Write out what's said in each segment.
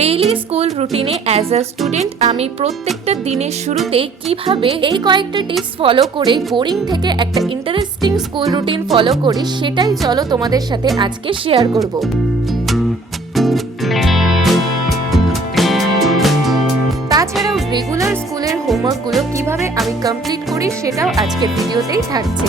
Daily school রুটিনে as a student আমি প্রত্যেকটা দিনের শুরুতেই কিভাবে এই কয়েকটা টিপস ফলো করে বোরিং থেকে একটা ইন্টারেস্টিং স্কুল রুটিন ফলো করি সেটাই চলো তোমাদের সাথে আজকে শেয়ার করব। তাছাড়াও রেগুলার স্কুলের হোমওয়ার্কগুলো কিভাবে আমি কমপ্লিট করি সেটাও আজকের ভিডিওতেই থাকছে।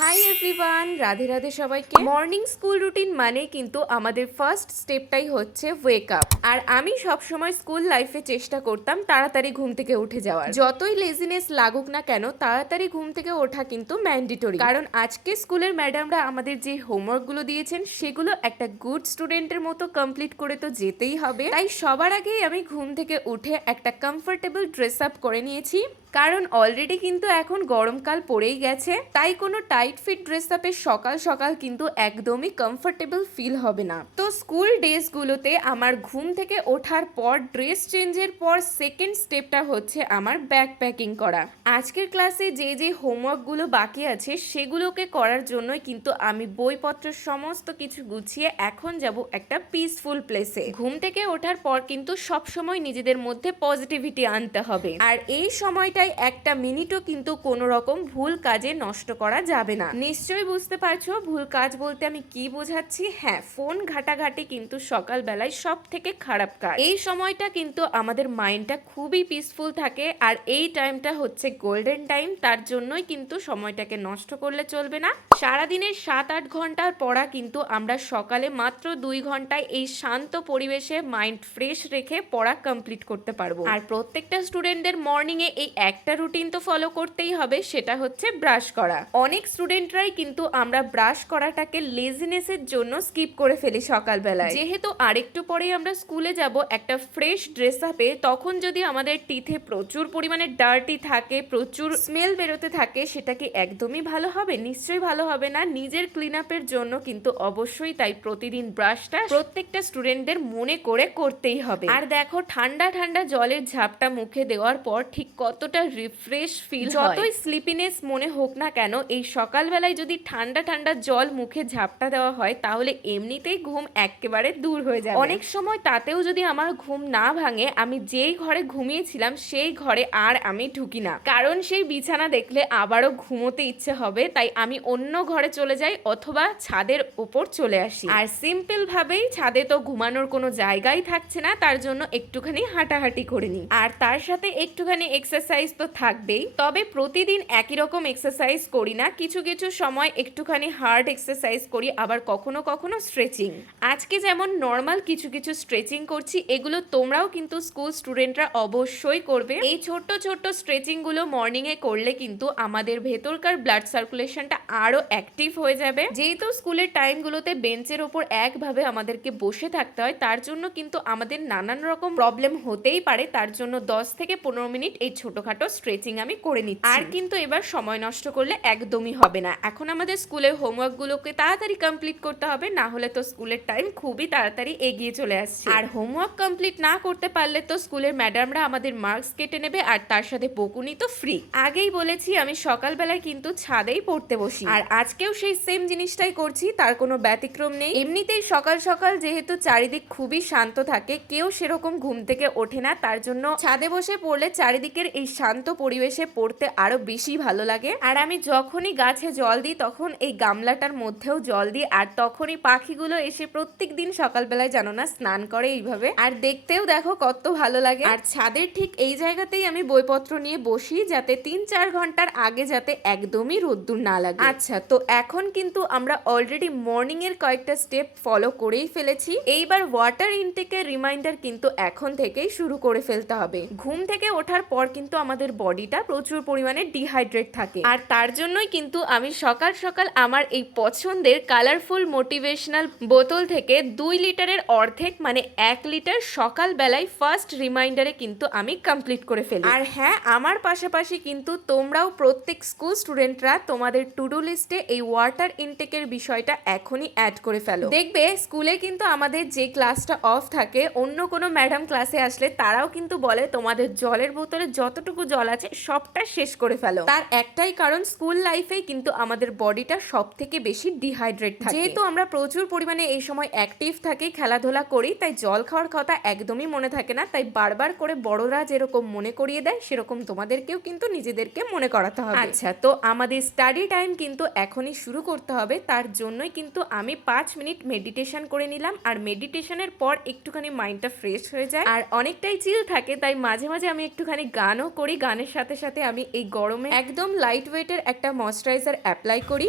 হাই এভরিওয়ান, রাধে রাধে সবাইকে। মর্নিং স্কুল রুটিন মানে কিন্তু আমাদের ফার্স্ট স্টেপটাই হচ্ছে ওয়েক আপ। আর আমি সবসময় স্কুল লাইফে চেষ্টা করতাম তাড়াতাড়ি ঘুম থেকে উঠে যাওয়ার। যতই লেজিনেস লাগুক না কেন, তাড়াতাড়ি ঘুম থেকে ওঠা কিন্তু ম্যান্ডেটরি। কারণ আজকে স্কুলের ম্যাডামরা আমাদের যে হোমওয়ার্কগুলো দিয়েছেন সেগুলো একটা গুড স্টুডেন্টের মতো কমপ্লিট করে তো যেতেই হবে। তাই সবার আগেই আমি ঘুম থেকে উঠে একটা কমফোর্টেবল ড্রেস আপ করে নিয়েছি। কারণ অলরেডি কিন্তু এখন গরমকাল পড়েই গেছে, তাই কোনো টাইট ফিট ড্রেস আপে সকাল সকাল কিন্তু একদমই কমফোর্টেবল ফিল হবে না। তো স্কুল ডেজগুলোতে আমার ঘুম থেকে ওঠার পর ড্রেস চেঞ্জের পর সেকেন্ড স্টেপটা হচ্ছে আমার ব্যাগ প্যাকিং করা। আজকের ক্লাসে যে যে হোমওয়ার্কগুলো বাকি আছে সেগুলোকে করার জন্যই কিন্তু আমি বইপত্র সমস্ত কিছু গুছিয়ে এখন যাব একটা পিসফুল প্লেসে। ঘুম থেকে ওঠার পর কিন্তু সবসময় নিজেদের মধ্যে পজিটিভিটি আনতে হবে, আর এই সময়টা একটা মিনিটও কিন্তু কোনো রকম ভুল কাজে নষ্ট করা যাবে না। নিশ্চয়ই বুঝতে পারছো ভুল কাজ বলতে আমি কি বোঝাচ্ছি। হ্যাঁ, ফোন ঘাটাঘাটি কিন্তু সকাল বেলায় সব থেকে খারাপ কাজ। এই সময়টা কিন্তু আমাদের মাইন্ডটা খুবই পিসফুল থাকে, আর এই টাইমটা হচ্ছে গোল্ডেন টাইম। তার জন্যই কিন্তু সময়টাকে নষ্ট করলে চলবে না। সারাদিনের 7-8 ঘন্টার পড়া কিন্তু আমরা সকালে মাত্র 2 ঘন্টায় এই শান্ত পরিবেশে মাইন্ড ফ্রেশ রেখে পড়া কমপ্লিট করতে পারবো। আর প্রত্যেকটা স্টুডেন্টদের মর্নিং এ এই একটা রুটিন তো ফলো করতেই হবে, সেটা হচ্ছে ব্রাশ করা। অনেক স্টুডেন্টরাই কিন্তু আমরা ব্রাশ করাটাকে লেজিনেসের জন্য স্কিপ করে ফেলি সকালবেলায়। যেহেতু আরেকটু পরেই আমরা স্কুলে যাব একটা ফ্রেশ ড্রেস আপে, তখন যদি আমাদের টিথে প্রচুর পরিমাণে ডার্টি থাকে, প্রচুর স্মেল বেরোতে থাকে, সেটা কি একদমই ভালো হবে? নিশ্চয়ই ভালো হবে না। নিজের ক্লিন আপের জন্য কিন্তু অবশ্যই তাই প্রতিদিন ব্রাশটা প্রত্যেকটা স্টুডেন্টদের মনে করে করতেই হবে। আর দেখো, ঠান্ডা ঠান্ডা জলের ঝাপটা মুখে দেওয়ার পর ঠিক কতটা রিফ্রেশ ফিল হয়। যতই স্লিপিনেস মনে হোক না কেন, এই সকালবেলায় যদি ঠান্ডা ঠান্ডা জল মুখে ঝাপটা দেওয়া হয় তাহলে এমনিতেই ঘুম একেবারে দূর হয়ে যাবে। অনেক সময় তাতেও যদি আমার ঘুম না ভাঙে, আমি যেই ঘরে ঘুমিয়েছিলাম সেই ঘরে আর আমি ঢুকি না, কারণ সেই বিছানা দেখলে আবারও ঘুমোতে ইচ্ছে হবে। তাই আমি অন্য ঘরে চলে যাই অথবা ছাদের উপর চলে আসি। আর সিম্পল ভাবেই, ছাদে তো ঘুমানোর কোনো জায়গাই থাকছে না, তার জন্য একটুখানি হাঁটাহাঁটি করে নিই। আর তার সাথে একটুখানি এক্সারসাইজ তো থাকবেই। তবে প্রতিদিন একই রকম এক্সারসাইজ করি না, কিছু কিছু সময় একটুখানি হার্ড এক্সারসাইজ করি, আবার কখনো কখনো স্ট্রেচিং। আজকে যেমন নর্মাল কিছু কিছু স্ট্রেচিং করছি, এগুলো তোমরাও কিন্তু স্কুল স্টুডেন্টরা অবশ্যই করবে। এই ছোট্ট ছোট্ট স্ট্রেচিং গুলো মর্নিং এ করলে কিন্তু আমাদের ভেতরকার ব্লাড সার্কুলেশনটা আরো অ্যাক্টিভ হয়ে যাবে। যেহেতু স্কুলের টাইমগুলোতে বেঞ্চের ওপর একভাবে আমাদেরকে বসে থাকতে হয়, তার জন্য কিন্তু আমাদের নানান রকম প্রবলেম হতেই পারে। তার জন্য 10 থেকে 15 মিনিট এই ছোটখাটো স্ট্রেচিং আমি করে নিচ্ছি। আর কিন্তু এবার সময় নষ্ট করলে একদমই হবে না। এখন আমাদের স্কুলের হোমওয়ার্কগুলোকে তাড়াতাড়ি কমপ্লিট করতে হবে, না হলে তো স্কুলের টাইম খুবই তাড়াতাড়ি এগিয়ে চলে আসছে। আর হোমওয়ার্ক কমপ্লিট না করতে পারলে তো স্কুলের ম্যাডামরা আমাদের মার্কস কেটে নেবে, আর তার সাথে বকুনি তো ফ্রি। আগেই বলেছি আমি সকালবেলায় কিন্তু ছাদেই পড়তে বসি, আর আজকেও সেই সেম জিনিসটাই করছি, তার কোনো ব্যতিক্রম নেই। এমনিতেই সকাল সকাল যেহেতু চারিদিক খুবই শান্ত থাকে, কেউ সেরকম ঘুম থেকে ওঠে না, তার জন্য ছাদে বসে পড়লে চারিদিকের এই শান্ত পরিবেশে পড়তে আরো বেশি ভালো লাগে। আর আমি যখনই গাছে জল দিই তখন এই গামলাটার মধ্যেও জল দিই, আর তখনই পাখিগুলো এসে প্রত্যেক দিন সকালবেলায় জানো না স্নান করে এইভাবে, আর দেখতেও দেখো কত ভালো লাগে। আর ছাদের ঠিক এই জায়গাতেই আমি বইপত্র নিয়ে বসি, যাতে 3-4 ঘন্টার আগে যাতে একদমই রোদ্দুর না লাগে। আচ্ছা, তো এখন কিন্তু আমরা অলরেডি মর্নিং এর কয়েকটা স্টেপ ফলো করেই ফেলেছি। এইবার ওয়াটার ইনটেকের রিমাইন্ডার কিন্তু এখন থেকেই শুরু করে ফেলতে হবে। ঘুম থেকে ওঠার পর কিন্তু আমাদের বডিটা প্রচুর পরিমাণে ডিহাইড্রেট থাকে, আর তার জন্যই কিন্তু আমি সকাল সকাল আমার এই পছন্দের কালারফুল মোটিভেশনাল বোতল থেকে 2 লিটারের অর্ধেক মানে 1 লিটার সকাল বেলায় ফার্স্ট রিমাইন্ডারে কিন্তু আমি কমপ্লিট করে ফেলি। আর হ্যাঁ, আমার পাশাপাশি কিন্তু তোমরাও প্রত্যেক স্কুল স্টুডেন্টরা তোমাদের টু ডু লিস্টে এই ওয়াটার ইনটেকের বিষয়টা এখনই অ্যাড করে ফেলো। দেখবে স্কুলে কিন্তু আমাদের যে ক্লাসটা অফ থাকে, অন্য কোনো ম্যাডাম ক্লাসে আসলে তারাও কিন্তু বলে তোমাদের জলের বোতলে যতটুকু যতটুকু জল আছে সবটা শেষ করে ফেলো। তার একটাই কারণ, স্কুল লাইফেই কিন্তু আমাদের বডিটা সব থেকে বেশি ডিহাইড্রেট থাকে। যেহেতু আমরা প্রচুর পরিমাণে এই সময় অ্যাক্টিভ থাকি, খেলাধুলা করি, তাই জল খাওয়ার কথা একদমই মনে থাকে না। তাই বারবার করে বড়রা যেরকম মনে করিয়ে দেয় সেরকম তোমাদেরকেও কিন্তু নিজেদেরকে মনে করাতে হবে। আচ্ছা, তো আমাদের স্টাডি টাইম কিন্তু এখনই শুরু করতে হবে। তার জন্যই কিন্তু আমি 5 মিনিট মেডিটেশন করে নিলাম। আর মেডিটেশনের পর একটুখানি মাইন্ডটা ফ্রেশ হয়ে যায় আর অনেকটাই চিল থাকে। তাই মাঝে মাঝে আমি একটুখানি গানও করি। গানের সাথে সাথে আমি এই গরমে একদম লাইট ওয়েটের একটা ময়শ্চারাইজার অ্যাপ্লাই করি।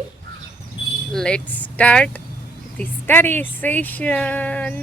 Let's start the study session.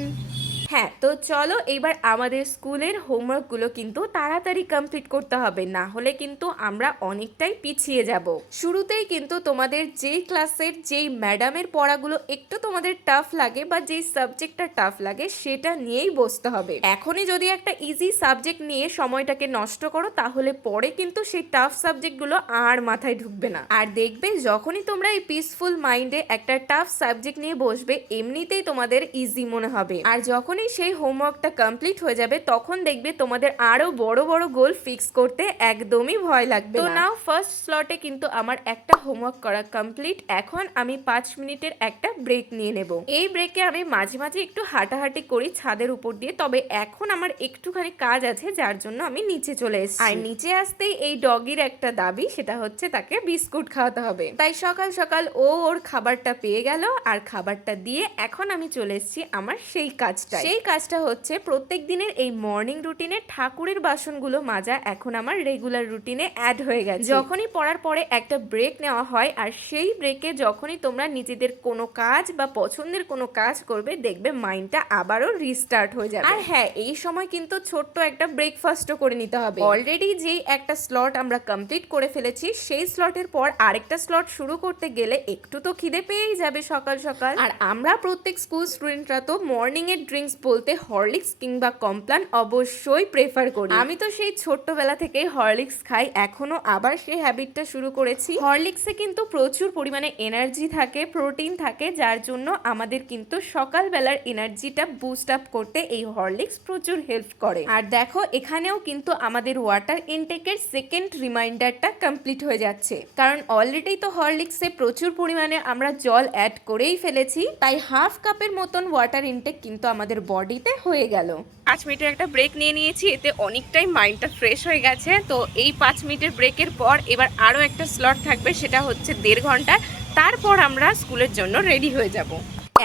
হ্যাঁ, তো চলো এইবার আমাদের স্কুলের হোমওয়ার্কগুলো কিন্তু তাড়াতাড়ি কমপ্লিট করতে হবে, না হলে কিন্তু আমরা অনেকটাই পিছিয়ে যাব। শুরুতেই কিন্তু তোমাদের যেই ক্লাসের যেই ম্যাডামের পড়াগুলো একটু তোমাদের টাফ লাগে বা যেই সাবজেক্টটা টাফ লাগে সেটা নিয়েই বসতে হবে। এখনই যদি একটা ইজি সাবজেক্ট নিয়ে সময়টাকে নষ্ট করো তাহলে পরে কিন্তু সেই টাফ সাবজেক্টগুলো আর মাথায় ঢুকবে না। আর দেখবে যখনই তোমরা এই পিসফুল মাইন্ডে একটা টাফ সাবজেক্ট নিয়ে বসবে এমনিতেই তোমাদের ইজি মনে হবে। আর যখন সেই হোমওয়ার্কটা কমপ্লিট হয়ে যাবে তখন দেখবে তোমাদের আরো বড় বড় গোল ফিক্স করতে একদমই ভয় লাগবে না। তো নাও ফার্স্ট স্লটে কিন্তু আমার একটা হোমওয়ার্ক করা কমপ্লিট। এখন আমি 5 মিনিটের একটা ব্রেক নিয়ে নেব। এই ব্রেকে আমি মাঝে মাঝে একটু হাঁটাহাঁটি করি ছাদের উপর দিয়ে। তবে এখন আমার একটুখানি কাজ আছে যার জন্য আমি নিচে চলে এসেছি। আর নিচে আসতেই এই ডগির একটা দাবি, সেটা হচ্ছে তাকে বিস্কুট খাওয়াতে হবে। তাই সকাল সকাল ওর খাবারটা পেয়ে গেল আর খাবারটা দিয়ে এখন আমি চলে এসেছি আমার সেই কাজটা। সেই কাজটা হচ্ছে প্রত্যেক দিনের এই মর্নিং রুটিনে ঠাকুরের বাসনগুলো মাজা এখন আমার রেগুলার রুটিনে অ্যাড হয়ে গেছে। যখনই পড়ার পরে একটা ব্রেক নেওয়া হয় আর সেই ব্রেকে যখনই তোমরা নিজেদের কোনো কাজ বা পছন্দের কোনো কাজ করবে দেখবে মাইন্ডটা আবারও রিস্টার্ট হয়ে যাবে। আর হ্যাঁ, এই সময় কিন্তু ছোট্ট একটা ব্রেকফাস্টও করে নিতে হবে। অলরেডি যেই একটা স্লট আমরা কমপ্লিট করে ফেলেছি সেই স্লটের পর আরেকটা স্লট শুরু করতে গেলে একটু তো খিদে পেয়েই যাবে সকাল সকাল। আর আমরা প্রত্যেক স্কুল স্টুডেন্টরা তো মর্নিং এর ড্রিঙ্কস বলতে হরলিক্স কিংবা কমপ্লান অবশ্যই প্রেফার করি। আমি তো সেই ছোট্টবেলা থেকেই হরলিক্স খাই, এখনো আবার সেই হ্যাবিটটা শুরু করেছি। হরলিক্সে কিন্তু প্রচুর পরিমাণে এনার্জি থাকে, প্রোটিন থাকে, যার জন্য আমাদের কিন্তু সকালবেলার এনার্জিটা বুস্ট আপ করতে এই হরলিক্স প্রচুর হেল্প করে। আর দেখো এখানেও কিন্তু আমাদের ওয়াটার ইনটেকের সেকেন্ড রিমাইন্ডারটা কমপ্লিট হয়ে যাচ্ছে, কারণ অলরেডি তো হরলিক্সে প্রচুর পরিমাণে আমরা জল অ্যাড করেই ফেলেছি। তাই হাফ কাপের মতন ওয়াটার ইনটেক কিন্তু আমাদের বডিতে হয়ে গেল। 5 মিনিটের একটা ব্রেক নিয়ে নিয়েছি, এতে অনেকটাই মাইন্ডটা ফ্রেশ হয়ে গেছে। তো এই 5 মিনিটের ব্রেকের পর এবার আরও একটা স্লট থাকবে, সেটা হচ্ছে 1.5 ঘন্টা। তারপর আমরা স্কুলের জন্য রেডি হয়ে যাব।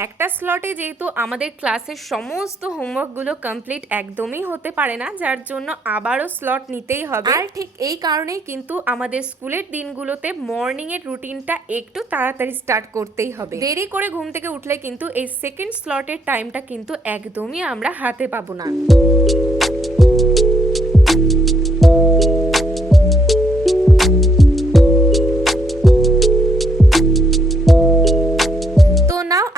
একটা স্লটে যেহেতু আমাদের ক্লাসের সমস্ত হোমওয়ার্কগুলো কমপ্লিট একদমই হতে পারে না, যার জন্য আবারও স্লট নিতেই হবে। আর ঠিক এই কারণেই কিন্তু আমাদের স্কুলের দিনগুলোতে মর্নিং এর রুটিনটা একটু তাড়াতাড়ি স্টার্ট করতেই হবে। দেরি করে ঘুম থেকে উঠলে কিন্তু এই সেকেন্ড স্লটের টাইমটা কিন্তু একদমই আমরা হাতে পাবো না।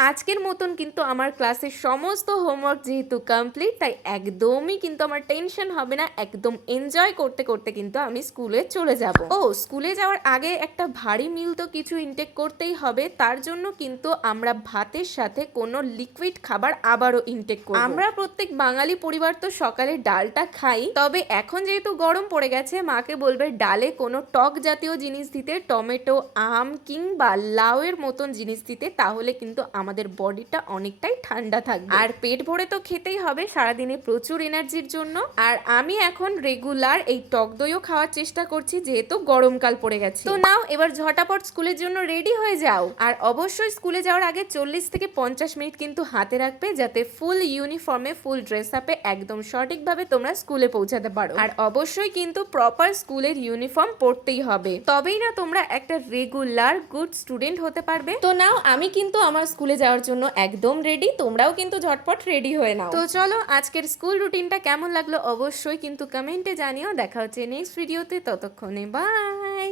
আজকের মতন কিন্তু আমার ক্লাসের সমস্ত হোমওয়ার্ক যেহেতু কমপ্লিট, তাই একদমই কিন্তু আমার টেনশন হবে না। একদম এনজয় করতে করতে কিন্তু আমি স্কুলে চলে যাব। ও স্কুলে যাওয়ার আগে একটা ভারী মিল তো কিছু ইনটেক করতেই হবে, তার জন্য কিন্তু আমরা ভাতের সাথে কোনো লিকুইড খাবার আবারও ইনটেক করব। আমরা প্রত্যেক বাঙালি পরিবার তো সকালে ডালটা খাই, তবে এখন যেহেতু গরম পড়ে গেছে মাকে বলবে ডালে কোনো টক জাতীয় জিনিস দিতে, টমেটো, আম কিংবা লাউয়ের মতন জিনিস দিতে, তাহলে কিন্তু আমাদের বডিটা অনেকটাই ঠান্ডা থাকবে। আর পেট ভরে তো খেতেই হবে সারাদিনে প্রচুর এনার্জির জন্য। আর আমি এখন রেগুলার এই টক দইও খাওয়ার চেষ্টা করছি যেহেতু গরমকাল পড়ে গেছে। তো নাও এবার ঝটাপট স্কুলের জন্য রেডি হয়ে যাও। আর অবশ্যই স্কুলে যাওয়ার আগে 40 থেকে 50 মিনিট কিন্তু হাতে রাখবে, যাতে ফুল ইউনিফর্মে ফুল ড্রেস আপে একদম সঠিকভাবে তোমরা স্কুলে পৌঁছাতে পারো। আর অবশ্যই কিন্তু প্রপার স্কুলের ইউনিফর্ম পরতেই হবে, তবেই না তোমরা একটা রেগুলার গুড স্টুডেন্ট হতে পারবে। তো নাও আমি কিন্তু আমার স্কুলে যাওয়ার জন্য একদম রেডি, তোমরাও কিন্তু ঝটপট রেডি হয়ে নাও। তো চলো আজকের স্কুল রুটিনটা কেমন লাগলো অবশ্যই কিন্তু কমেন্টে জানিও। দেখা হচ্ছে নেক্সট ভিডিওতে, ততক্ষণে বাই।